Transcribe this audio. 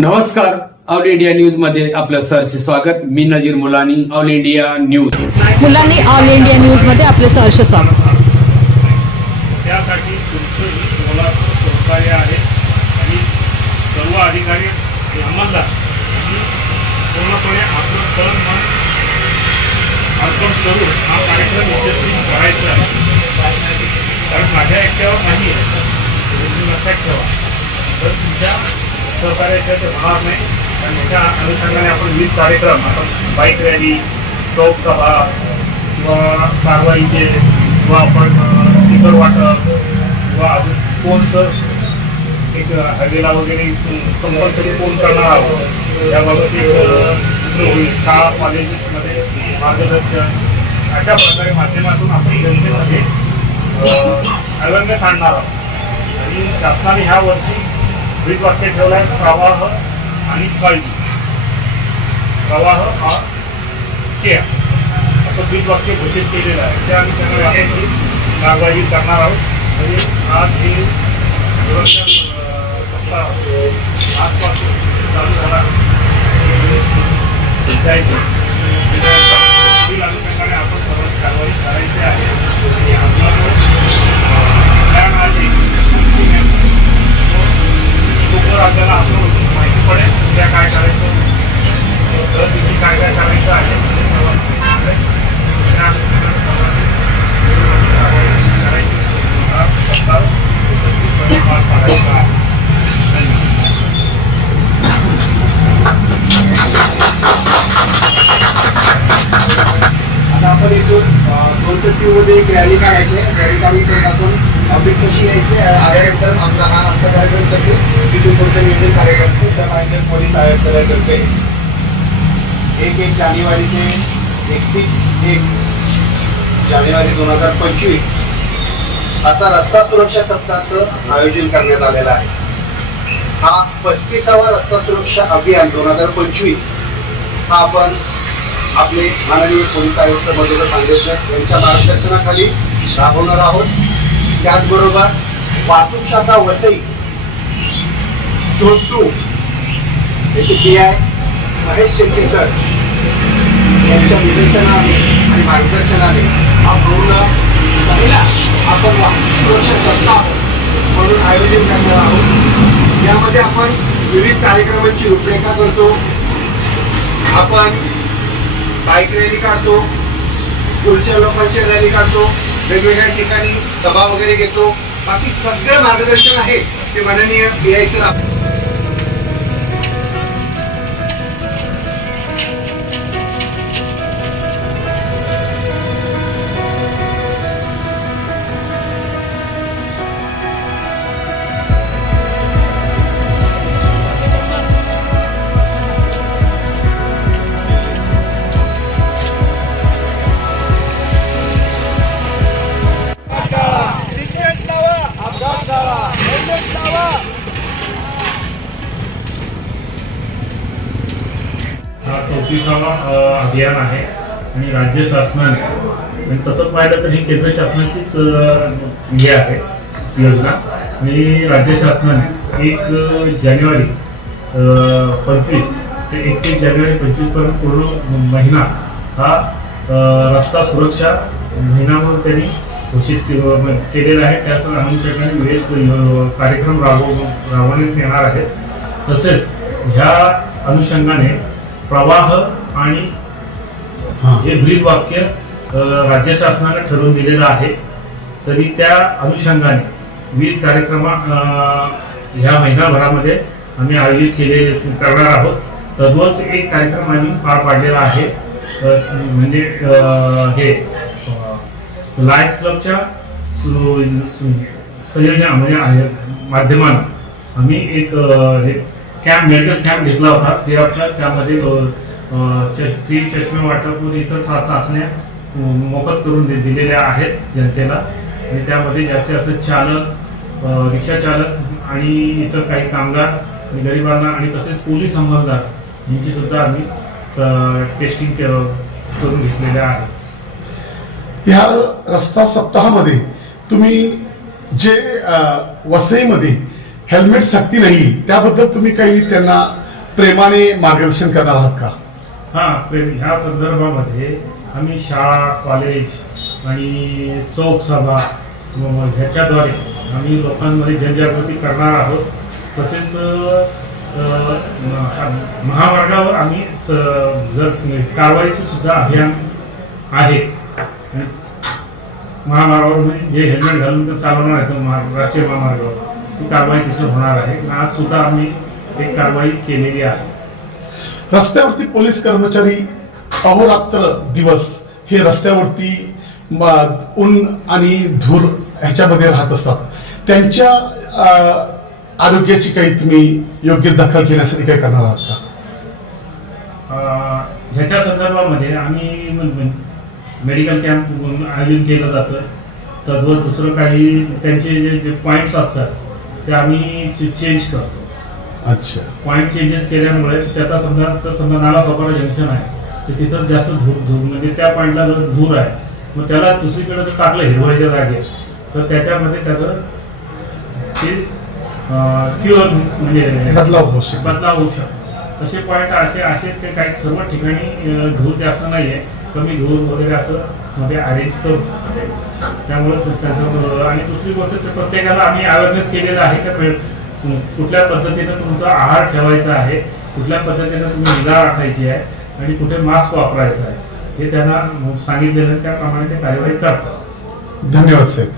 नमस्कार. All India न्यूजमध्ये आपलं सरचे स्वागत. मी Nazir Mulani all India news. Mulani all India न्यूजमध्ये आपले सहर्ष स्वागत. त्यासाठी तुमचंही मोलाचं सहकार्य आहे. आणि सर्व अधिकारी आणि अंमलदार यांनी पूर्णपणे आपलं तन मन अर्पण करून हा कार्यक्रम यशस्वी करायचा आहे. कारण माझ्या एकट्यावर नाही आहे लक्षात ठेवा. तर तुमच्या सहकार्याच्या ते होणार नाही. आणि याच्या अनुषंगाने आपण विविध कार्यक्रम आपण बाईक रॅली चौक सभा किंवा कारवाईचे किंवा आपण स्टिकर वाटप किंवा अजून कोणतं एक हायवेला वगैरे कंपल्सरी फोन करणार आहोत. याबाबत एक शाळा कॉलेजेसमध्ये मार्गदर्शन. अशा प्रकारे माध्यमातून आपण जनतेमध्ये अवेअरनेस आणणार आहोत. आणि शासनाने ह्या वर्षी ब्रीज वाक्य ठेवलं आहे प्रवाह आणि काळजी प्रवाह हा केअर असं ब्रीज वाक्य घोषित केलेलं आहे. त्या अनुषंगाने आपण ही कारवाई करणार आहोत. म्हणजे आज हे सुरक्षा सप्ताह आजपासून चालू होणार जायचं पुढील अनुषंगाने आपण सर्व कारवाई करायची आहे आणि आपल्याला प्लॅन आहे लवकर आपल्याला आपलं माहिती पडेल उद्या काय करायचं दर दिवशी काय काय करायचं आहे ते सर्वांना माहिती आहे. त्या अनुषंगाने सर्वांनी कारवाई करायची. हा सप्ताह यशस्वीपणे पार पाडायचा आहे. धन्यवाद. आता आपण इथून दोन एक रॅली काढायची रॅली काढून तर आपण ऑफिस कशी यायचे आल्यानंतर आमचा हा आमचा कार्यक्रम सगळे इथून पुढचे नियोजन कार्यक्रम समांतर पोलीस आयुक्तालयातर्फे एक एक जानेवारी ते एकतीस एक जानेवारी दोन हजार पंचवीस असा रस्ता सुरक्षा सप्ताहाचं आयोजन करण्यात आलेलं आहे. हा पस्तीसावा रस्ता सुरक्षा अभियान दोन हजार पंचवीस हा आपण आपले माननीय पोलीस आयुक्त मधुकर सांगेकर यांच्या मार्गदर्शनाखाली राबवणार आहोत. त्याचबरोबर वाहतूक शाखा वसई झोन टू याचे P I Mahesh Shetty sir यांच्या निदर्शनाने आणि मार्गदर्शनाने हा पूर्ण महिला आपण वाहतूक सुरक्षा सप्ताह म्हणून आयोजन करणार आहोत. यामध्ये आपण विविध कार्यक्रमांची रूपरेखा करतो. आपण बाईक रॅली काढतो स्कूलच्या लोकांची रॅली काढतो वेगवेगळ्या ठिकाणी सभा वगैरे घेतो. बाकी सगळं मार्गदर्शन आहे ते माननीय बी आय सर नावा अभियान आहे आणि राज्य शासनाने आणि तसं पाहिलं तर ही केंद्र शासनाचीच हे आहे योजना. आणि राज्य शासनाने एक जानेवारी पंचवीस ते एकतीस जानेवारी पंचवीसपर्यंत पूर्ण महिना हा रस्ता सुरक्षा महिना म्हणून त्यांनी घोषित केलेला आहे. त्याच अनुषंगाने विविध कार्यक्रम राबव राबवण्यात येणार आहेत. तसेच ह्या अनुषंगाने प्रवाह आणि हे. ब्रीद वाक्य राज्य शासनाने ठरवून दिलेलं आहे. तरी त्या अनुषंगाने विविध कार्यक्रम ह्या महिनाभरामध्ये आम्ही आयोजित केले करणार आहोत. तद्वच एक कार्यक्रम आम्ही पार पाडलेला आहे. म्हणजे हे लायन्स क्लबच्या संयोजन म्हणजे माध्यमानं आम्ही एक हे कॅम्प मेडिकल कॅम्प घेतला होता. त्यामध्ये फ्री चष्मे वाटप व इतर चाचण्या मोफत करून दि- दिलेल्या आहेत जनतेला. आणि त्यामध्ये जास्तीत जास्त चालक रिक्षा चालक आणि इतर काही कामगार आणि गरिबांना आणि तसेच पोलीस अंमलदार यांची सुद्धा आम्ही टेस्टिंग करून घेतलेल्या आहे. ह्या रस्ता सप्ताहामध्ये तुम्ही जे वसईमध्ये हेल्मेट सक्ती नाही त्याबद्दल तुम्ही काही त्यांना प्रेमाने मार्गदर्शन करणार आहात का? हां प्रेम ह्या संदर्भामध्ये आम्ही शाळा कॉलेज आणि चौक सभा ह्याच्याद्वारे आम्ही लोकांमध्ये जनजागृती करणार आहोत. तसेच महामार्गावर आम्ही स- जर कारवाईचं सुद्धा अभियान आहे. महामार्गावर म्हणजे जे हेल्मेट घालून ते चालवणार आहे तो राष्ट्रीय महामार्गावर. ती कारवाई तिथे होणार आहे. आणि आज सुद्धा आम्ही एक कारवाई केलेली आहे. रस्त्यावरती पोलीस कर्मचारी अहोरात्र दिवस हे रस्त्यावरती ऊन आणि धूर ह्याच्यामध्ये राहत असतात. त्यांच्या आरोग्याची काही तुम्ही योग्य दखल घेण्यासाठी काय करणार आहात का? ह्याच्या संदर्भामध्ये आम्ही मेडिकल कॅम्प आयोजित केलं जातं. तद्वत दुसरं काही त्यांचे जे जे पॉईंट्स असतात ते आम्ही चेंज करतो. अच्छा. पॉईंट चेंजेस केल्यामुळे त्याचा समजा तर समजा नाला सोपारा जंक्शन आहे. तर तिथं जास्त धूर धूर म्हणजे त्या पॉईंटला जर धूर आहे मग त्याला दुसरीकडे जर टाकलं हिरवळीच्या जागेत तर त्याच्यामध्ये त्याचं ते क्युअर म्हणजे बदलाव होऊ शकतो. बदलाव होऊ शकतो. तसे पॉईंट असे असे ते काही सर्व ठिकाणी धूर जास्त नाही आहे कमी धूर वगैरे असं मध्ये अरेंज करू. त्यामुळे त्याचं आणि दुसरी गोष्ट तर प्रत्येकाला आम्ही अवेअरनेस केलेलं आहे का? कुठल्या पद्धतीनं तुमचा आहार ठेवायचा आहे कुठल्या पद्धतीनं तुम्ही निगा राखायची आहे आणि कुठे मास्क वापरायचा आहे हे त्यांना सांगितलेलं त्याप्रमाणे ते कार्यवाही करतात. धन्यवाद साहेब.